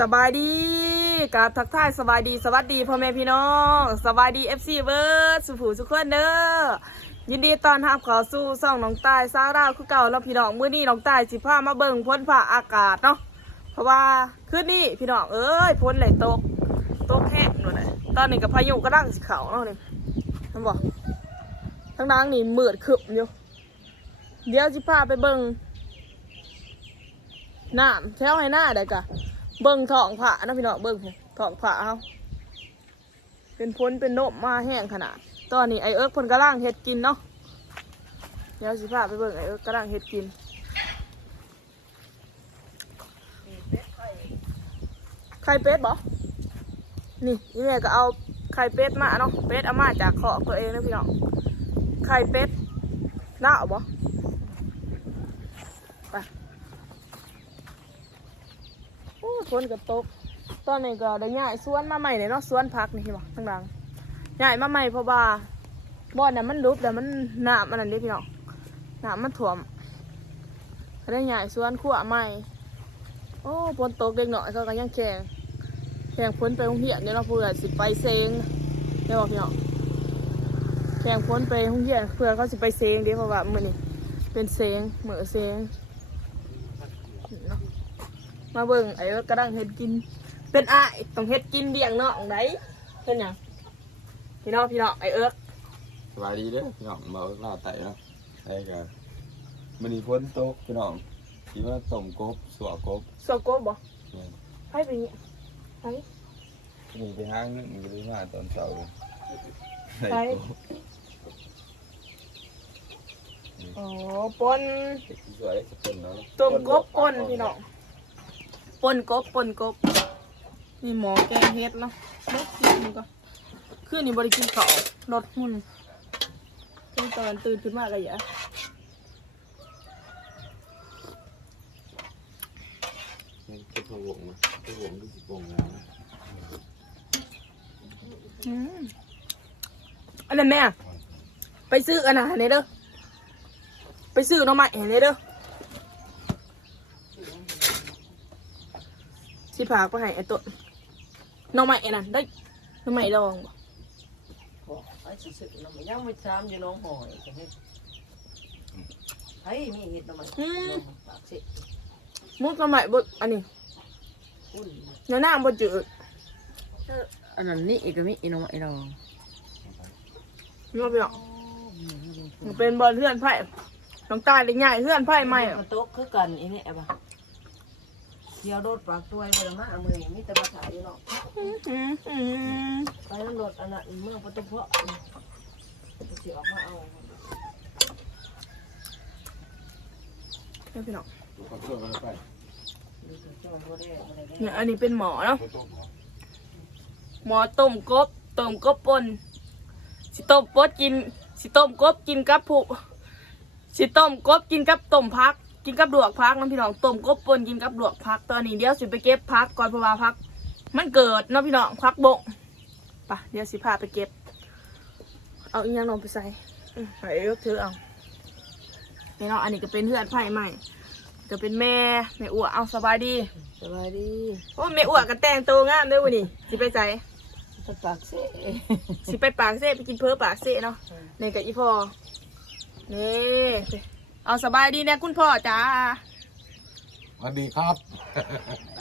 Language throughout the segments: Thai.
สบายดีกราบทักทายสบายดีสวัสดีพ่อแม่พี่น้องสบายดีเอฟซีเบิร์ดสุผูสุขคนเด้อยินดีตอนรับข้าสู่ซ่องน้องตายซาวดาคือเก่าแล้วพี่น้องมื้อนี้น้องตายสิพามาเบิ่งพ้นผ่าอากาศเนาะเพราะว่าคืนนี้พี่น้องเอ้ยพ้นไหลตกตกแห้งนู่นน่ะตอนนี้กับพายุก็ดังสิเขาเนาะนี่ท่านบอกทั้งดังนี่มืดคึบอยู่เดี๋ยวสิพาไปเบิ่งน้ำแถวให้หน้าได้กะ เบิ่งท้องผานะพี่น้องเบิ่งท้องผาเฮาเป็นพ้นเป็นโนมมาแห้งขนาด ตอนนี้ไอเอิร์กพนกำลังเฮ็ดกินเนาะเดี๋ยวสิพาไปเบิ่งไอเอิร์กกำลังเฮ็ดกินไข่เป็ดบ่นี่อีแม่ก็เอาไข่เป็ดมาเนาะ เป็ดเอามาจากขอกตัวเองนะพี่น้อง ไข่เป็ดน่าเอาบ่ไป โอ้ ฝนกับตก ตอนนี้ก็ได้ย้ายสวนมาใหม่เลยเนาะสวนพักนี่ห็นบ่ทางหลังย้ายมาใหม่เพราะว่าบ่อนน่ะมันรุบแต่มันหน้ำมันนั่นเด้พี่น้องน้ำมันท่วมก็ได้ย้ายสวนขั่วใหม่ โอ้ฝนตกเด็กหน่อยเขาก็ยังแข่งแข่งฝนไปโรงเรียนเดี๋ยเราะเพื่อสิไปเซงได้บอกพี่น้องแข่งฝนไปโรงเรียนเพื่อเขาสิไปเซงเดี๋ยวเพราะว่ามื้อนี้เป็นเซงเหมือเซง มาเบิ่งไอ้เอิร์กกระดังเฮ็ดกิน เป็นอ้ายต้องเฮ็ดกินเลี้ยงน้องได้เห็นหยังพี่น้องพี่น้องไอ้เอิร์กสบายดีเด้อพี่น้องมาล่าไต่เนาะไต่กันมันมีฝนตกพี่น้องคิดว่าต้มกบสัวกบโซโก้บ่เนี่ยให้ไปนี่ไปมีไปห้างนึงมีไปมาตอนเช้าเลยไปไต่กบอ๋อปนสวยสักคนเนาะต้มกบปนพี่น้อง ปนกบปนกบ นี่หมอแกงเฮ็ดเนาะรถกินก็คืนนี้บ่ได้กินข้าวรถหุ่นจนตอนตื่นขึ้นมาก็อย่าเก็บผักหวงมาผักหวงที่สิบวงแล้วอืมอันนั้นแม่ ไปซื้ออันนั้นให้เด้อไปซื้อหน่อไม้ให้เด้อ สิพากไปให้ไอ้ต้นหน่อไม้อันนั้นได้หน่อไม้ดองบ่บอกไอ้สุดๆน้ำยังไม่ช้ำอยู่น้องหอยจะให้ไอ้มีเห็ดน้ำมันปากสิมุกหน่อไม้บดอันนี้อุ่นเนื้อหน้าบดจืดอันนั้นนี่อีกมีอีน้องไอ้น้องนี่ว่าไปหรอกมันเป็นบอลเพื่อนไผ่น้องตายเลยง่ายเพื่อนไผ่ใหม่อะมันโต๊ะคือกันอีนี่ไอ้บ้าเดี๋ยวรถปากตัวไอ้เบอร์มาเอามือมีแต่มาขายอยู่เนาะอืมอืมไปนั่นรถอันนั้นเมืองประตูเพาะสิออกมาเอานี่พี่น้องขอโทษกันไปดูจอมบ่ได้บ่ได้เนี่ยอันนี้เป็นหมอเนาะหมอต้มกบต้มกบปนสิต้มกบกินสิต้มกบกินกับผู้สิต้มกบกินกับต้มพัก กินกับดวกพักน้องพี่น้องต้มกบปนกินกับดวกพักตอนนี้เดี๋ยวสิไปเก็บพักก่อนเพราะว่าพัก มันเกิดเนาะพี่น้องพักบงไปะเดี๋ยวสิพาไปเก็บ เอาอีกอย่างลงไปใส่อืมให้ยกถือเอาพี่น้องอันนี้ก็เป็นเพื่อนไผ่ใหม่ก็เป็นแม่แม่อ้วเอาสบายดีสบายดีโอ้แม่อ้วก็แต่งตัวงามเด้วยวันนี้สิไปใส่ตะปากสิสิไปปากเซ่ไปกินเพ้อปากเซ่เนาะนี่กับอีพ่อนี่ เอาสบายดีนะคุณพ่อจ้าสวัสดีครับ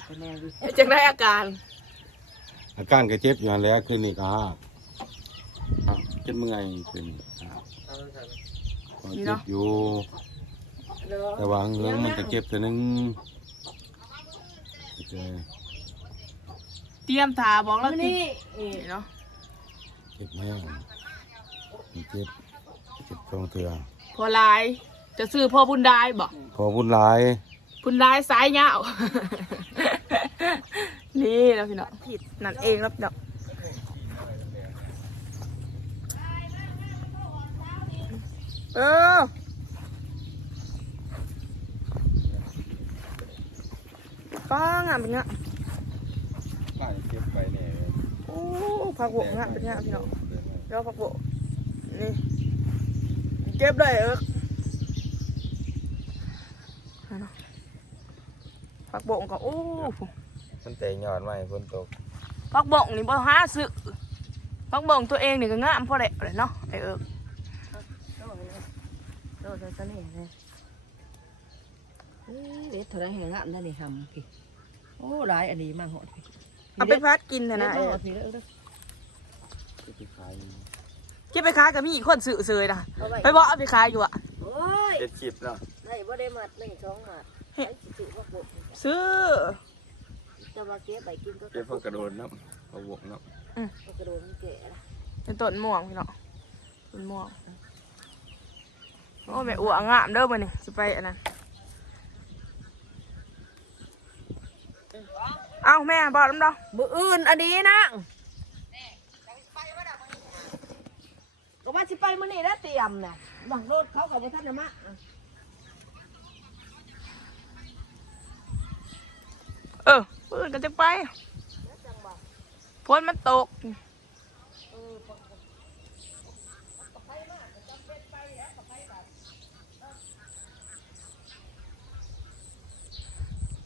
เป็นแนวดูจะได้อาการ อาการก็เจ็บอยู่นั่นแหล้วคืนนี้ก็ครับเจ็บเมื่อยคืนนี้ครับก็เจ็บอยู่ แต่ว่าเรื่องมันก็เจ็บแต่นึงโอเคเตรียมถาบอกแล้วนี่นี่เนาะเจ็บแม่งมันเจ็บเจ็บตรงเถื่อพอลาย จะซื้อพ่อบุญได้บอกพอวุ่นหลาย บุญได้สายเงาวนี่แล้วพี่น้องผิดนั่นเองแล้วพี่น้องเออก็งามเป็นเงี้ยป้าเจ็บไปเนี่ยโอ้ผักบวกงามเป็นเงี้ยพี่น้องแล้วผักโบะนี่เก็บได้เอิกเอา เนาะผักโบะก็โอ้มันแต่ยอดไม้ฝนตกพักบ่งนี่บ่หาซื้อพักบ่งตัวเองนี่ก็งามพอได้เลยเนาะไอ้เอิกโดดตอนนี้เลยเด็ดเท่าไรแห่งงามนั่นนี่ทำพี่โอ้หลายอันนี้มากหดพี่เอาไปพัดกินเถอะนะนะเอไอ้อเอิกพี่เด้อเด้อไปขายเก็บไปขายกับมีอีกคนซื้อเซยนะเอาไว้ไปบอกเอาไปขายอยู่อะ โอ้ยเจ็ดสิบเนาะได้บ่ได้มัดหนึ่งสองมัดไอ้สิสิว่าปกซื้อจะมาเก็บไปกินก็เก็บพวกกระโดดเนาะพวกบกเนาะกระโดดมันแก่ละเป็นต้นม่วงพี่เนาะต้นม่วงโอ้แม่อ้วงงามเด้อมื้อนี้สิไปอันนั้นเอ้าแม่บอกน้ำดอกมืออื่นอันนี้นะก็ว่าสิไปมื้อนี้แล้วเตรียมน่ะ บังรถเขาก็บ่ทันได้มาเออปืนก็จะไปฝนมันตก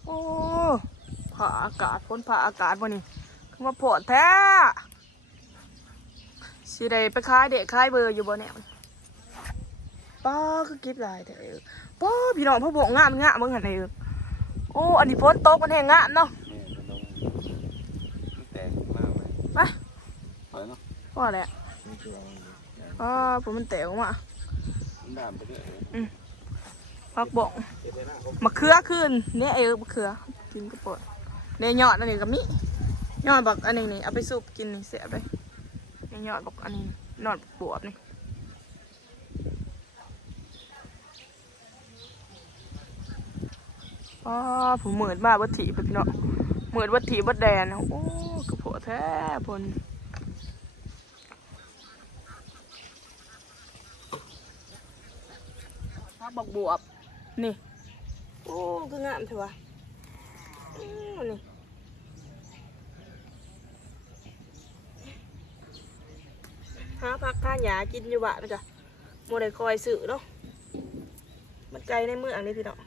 โอ้ผ่าอากาศฝนผ่าอากาศวันนี้คือมาโผดแท้สิได้ไปขายเด็กขายเบอร์อยู่บ่เนี่ย ป้าคือกิบลายแต่เออป้าพี่น้องพ่อบอกงามงามเบิ่งหันเออโอ้อันนี้ฝนตกมันแห้งงามเนาะแม่มันลงมันแตกมากเลยไปไปเนาะว่าแหละมันคือเอาอ่าผมมันแตกออกมามันดามไปเรื่อยพักบอกเก็บไปหน้าผมมะเขือขึ้นเนี่ยเออมะเขือกินก็ปวดเนี่ยยอดอันนี้ก็มียอดบักอันนี้นี่เอาไปซุปกินนี่เสียไปเนี่ยยอดบักอันนี้ยอดบวบนี่ อ๋อผมเหมือนมาบัตถีไปพี่น้องเหมือนบัตถีบัดแดนโอ้กระโผแท้พนพักบักบวบนี่ โอ้คืองามเถอะวะอืมนี่หาพักข้าหยากินอยู่บ้านนะจ๊ะโมได้คอยสื่อเนาะมันไกลในเมืองนี่พี่น้อง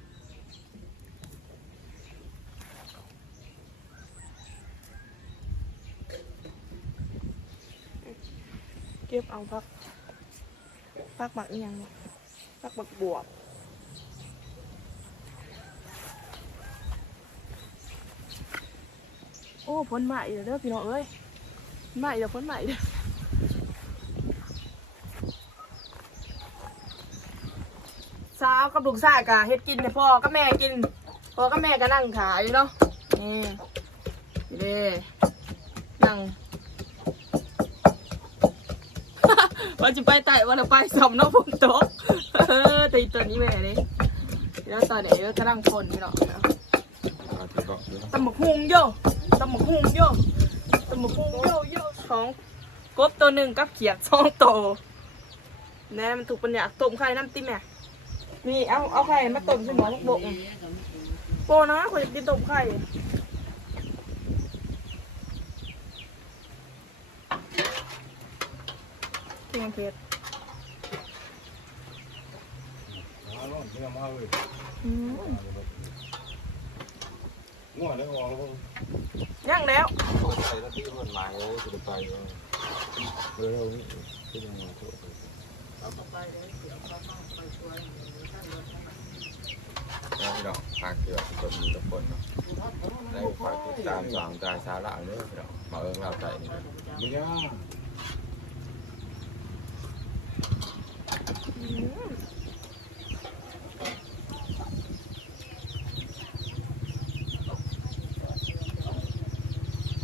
เก็บเอาพักพักหมักอียังพักบักบวบโอ้พ้นใหม่เด้อพี่น้องเอ้ยใหม่เดี๋ยวพ้นใหม่เด้อสาวกับลูกชายกะเฮ็ดกินเนี่พ่อกับแม่กินพ่อกับแม่ก็นั่งขายเนาะนี่นี่เด้นั่ง ว่าจะไปไต่ว่าจะไปสอมนาะฝนตกเออแต่อีตัวนี้แม่นี่แล้วตอนนี้ก็กำลังคนพี่น้องเอาที่เกาะตำบักฮุงโยตำบักฮุงโยตำบักฮุงโยโยของกบตัวหนึ่งกับเขียดสองตัวแน่มันถูกปัญญาต้มไข่น้ำติ้มแม่นี่เอาเอาไข่มาต้มใส่หม้อลูกบกโปนะคนจะกินต้มไข่ งเพชรอาลงเตรียมเอาเลยอืมง่วงได้ออกแล้วย่างแล้วโทษใจแล้วที่มันหมายโอ้สุดใจเลยเร็วนี้ที่ยังมาโทษแล้วพี่น้องฝากเกี่ยวกับคนทุกคนเนาะในฝากติดตามสองใจสาระเลยพี่น้องมาเอิงเราใจนี่ไม่ยาก อืม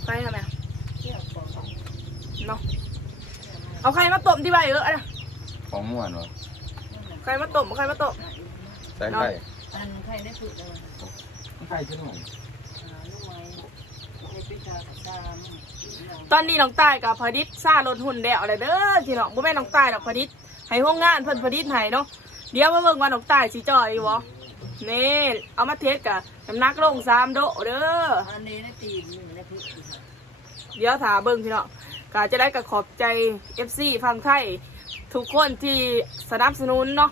ไปทำไมเนาะเอาไข่มาต้มที่ใบเออนะของม่วนวะใครมาต้มใครมาต้มใส่ไข่อันใครได้ฝึกเลยไข่ขึ้นหน่อยลูกไม้ในปีกาตามตอนนี้น้องตายกับพอดิษซ่ารถหุ่นแล้วอะไรเด้อที่น้องบ่แม่นน้องตายดอกพอดิษ ให้ห้องงานเพิ่นพอดิษให้เนาะเดี๋ยวมาเบิ่งว่าน้องตายสิจ่อยอยู่บ่นี่เอามาเทสกับน้ำหนักลง3โดเด้ออันนี้ได้ตีนหนึ่งได้พึ่งเดี๋ยวถาเบิ่งพี่น้องก็จะได้กับขอบใจ FC ฟังไทยทุกคนที่สนับสนุนเนาะ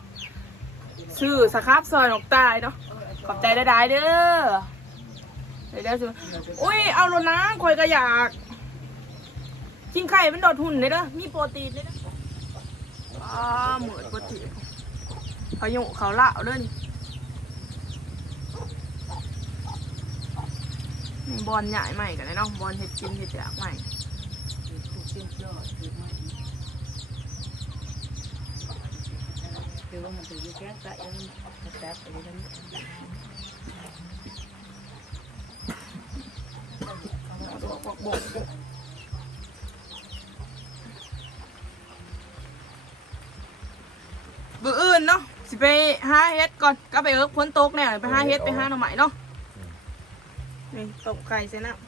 ชื่อสครับซอยน้องตายเนาะขอบใจได้ๆเด้อเดี๋ยวเดี๋ยวสิอุ้ยเอาแล้วนะคอยก็อยากกินไข่เป็นดอดหุ่นเลยเด้อมีโปรตีนเลยเด้อ อ้าหมดโปรตีนเขาโยเขาละเอาเล่นบอลใหญ่ใหม่กันเลยเนาะบอลเห็ดกินเห็ดอยากใหม่ถูกเชื่อมยอดคือไม่คือว่ามันจะยู่แค่กะยังแซ่บไปเลยนบอกบอกบื หาเฮ็ดก่อนก็ไปเอิกพ้นตกแน่ไปหาเฮ็ดไปหาหน่อไม้เนาะนี่ตกไก่ใส่น้ำ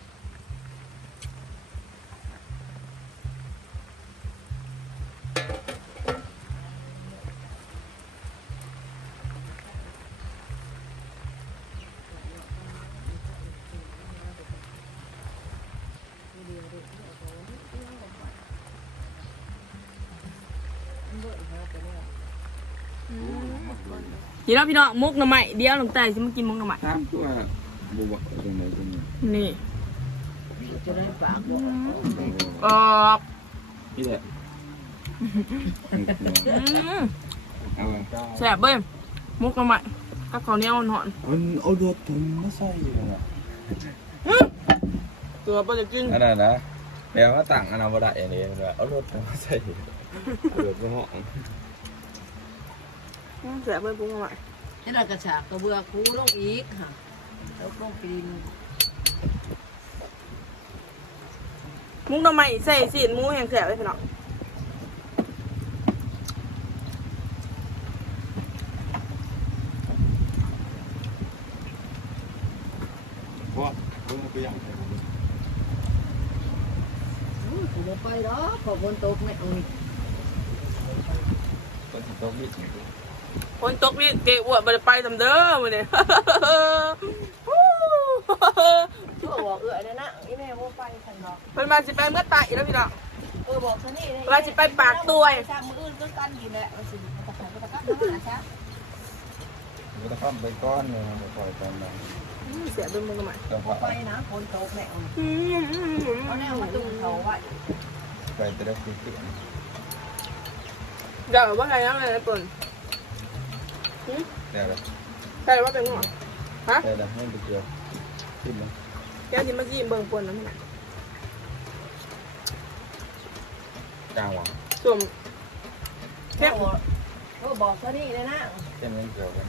นี่เนาะพี่น้องมุกหน่อไม้เดี๋ยวหลวงต้สิมากินมุกหน่อไม้ถามตัวบว่าตรงไหนตรงนี้นี่จะได้ปากบอกออกนี่แหละอืมเอาไว้แซ่บเบ้ยมุกหน่อไม้กับข้าวเหนียวหอนมันเอาดอกถุงมาใส่เลยนะตัวปลาจะกินอันนั้นนะแปลว่าต่างอันนั้นบ่ได้อันนี้มันว่าเอารถมาใส่เอารถมาห้อง อืมแซ่บเบ้ยมุกหน่อไม้นี่เรากระฉากกระเบือคูลงอีกค่ะแล้วลงปีนมุกหน่อไม้ใส่สีนหมูแห้งแซ่บเลยพี่น้องเพราะเพิ่งไปอย่างไรถูกไปดอกขอบนโต๊ะไม่เอานี่คนที่ต้องมิด คนตกนี่เกะอวดบ่ไปทำเด้อมื้อนี้ชั่วบอกเออเนี่ยนะอีแม่ว่าไปทันดอกเพิ่นมาสิไปเมื่อไต่แล้วพี่น้องเออบอกซะนี่ว่าสิไปปากตัวยจากมืออื่นก็กันอยู่แหละว่าสิตะไคร้ตะกัน้ำหาช้ามันจะข้ามไปก้อนเลยมันจะปล่อยตอนนั้นอืมเสียเป็นมุกหน่อไม้แต่พอไปนะคนโต๊ะแม่เอาอืมอืมอืมเอาแนวมาตุ้มเขาไว้ไปจะได้คือเสียงเดี๋ยวว่าไงนะอะไรนะเปิ้ นแต่ละใช่ว่าเป็นหัวฮะแต่ละให้ไปเกี่ยวขึ้นมาแกสิมากินเบิ่งเปิ้นนั่นน่ะกลางวางส่วนแคบเออบอกซะนี่เลยนะเส้นนั้นเกี่ยวกัน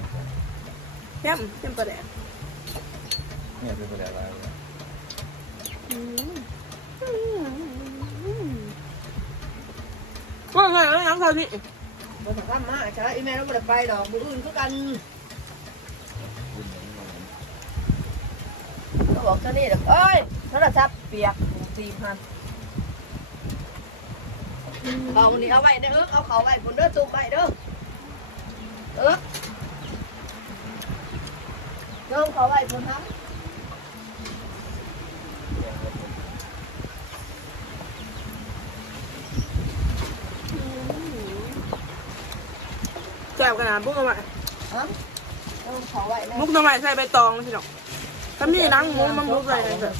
แคบแคบปลาแดกเนี่ยเป็นประเด็นอะไรว่าไงแล้วยังเขาที่ บอกถามมาช้าอีแม่เราไม่ได้ไปดอกมืออื่นก็กันก็บอกซะนี่เด็กเอ้ยโทรศัพท์เปียกสีพันเอาวันนี้เอาไว้เด้อเอาเขาไว้บนเด้อตุ้มไว้เด้อเออเริ่มเขาไว้บนทั้ง ซ่บขนาดมุกหน่อไม้ฮะเริ่มเขาไว้แม่มุกหน่อไม้ใส่ใบตองพี่น้องถ้ามีหนังหมูมันมุกใส่เลยเถอะ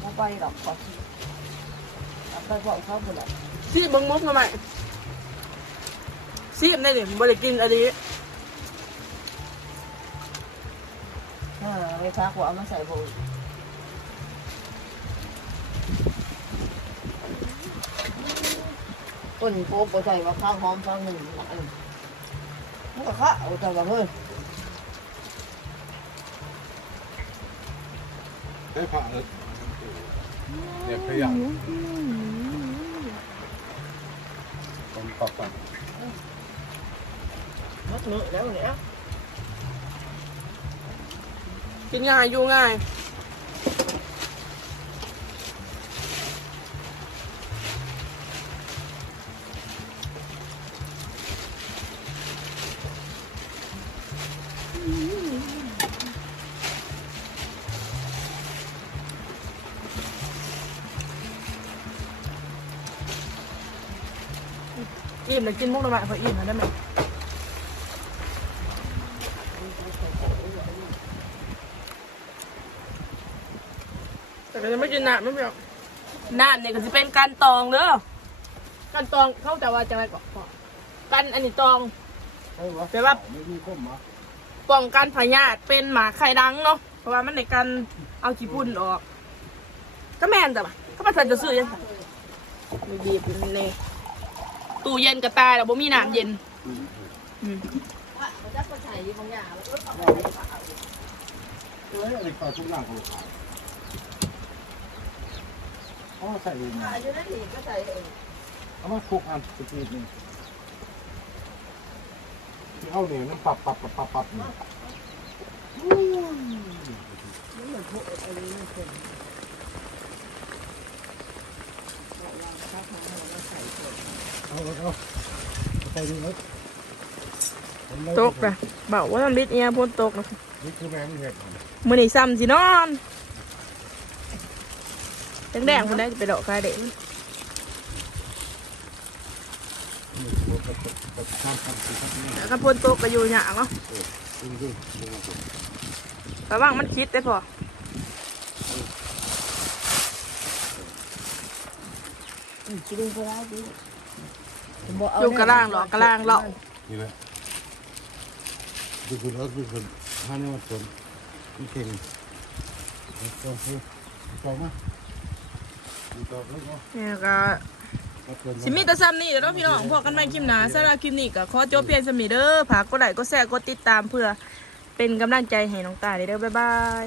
เอาไปดอกก่อนเอาไปบอกเขาไปเลยซีบเบิ่งมุกหน่อไม้ซีบได้ดิบ่ได้กินอันนี้เออไปพักว่าเอามาใส่โบยค นโป๊ะใส่ว่าข้าวหอมข้าวหนึ่งอันมันก็ข้าวแต่ว่าเฮ้ยได้ผ่าเลยเนี่ยพยายามต้องปรับปรับมัดมือแล้วเนี่ยกินง่ายอยู่ง่าย อิ่มเลยกินมุกหน่อไม้พออิ่มแล้วได้ไหมแต่ก็จะไม่กินน้ำไม่เปรี้ยวน้ำเนี่ยก็จะเป็นการตองเด้อการตองเข้าแต่ว่าจะอะไรก่อนกันอันนี้ตองแต่ว่า ไม่มีข้มเหรอ ป้องกันพยาธิเป็นหมาไข่ดังเนาะเพราะว่ามันในการเอาขี้พุ่นออก ก็แม่นแต่ว่าก็มาใส่จะซื้อยังไงมีบีบอยู่นี่เลยตู้เย็นก็ตายแล้วบ่มีน้ำเย็นอืมมันจะใส่บางอย่างแล้วก็เอาเอ้ยไอ้ข้าวทุกอย่างของขายอ๋อใส่เลยนะอายุนั่นเองก็ใส่เองเอามาคลุกอันสักนิดหนึง ที่เอาเนี่ยน้ำปับปับปับปับปับนี่นี่เอนพวกอะไรนี่เป็นเราเราถ้าทำเราใส่เสร็จเอาเอาเอาใส่ดีไหมตกไปเบาว่าต้องลิดเนี่ยพ้นตกนะนี่คือแม่ไม่เห็ดมือนี่ซ้ำสินอนแดงๆคนได้จะไปดอกคายเด็ก ข้ามข้ามข้ามนี่ แล้วก็พ้นตกก็อยู่อย่างเนาะดึงดึงดึงดึงระวังมันคิดได้พอคิดดูก็ได้ดิอยู่กระล่างหรอกระล่างหรอกนี่แหละดูคุณเอาดูคุณห้านี่มันคนนี่เก่งเอาต่อไปต่อมาดูต่อแล้วก็เนี่ยก็มาเติม สิมีแต่ซ้ำนี่เดี๋ยวเราพี่น้องพอกันใหม่คลิปหนาสำหรับคลิปนี้ก็ขอจบเพียงสมีเด้อฝากกดไลค์กดแชร์กดติดตามเพื่อเป็นกำลังใจให้น้องตายเด้อบ๊ายบาย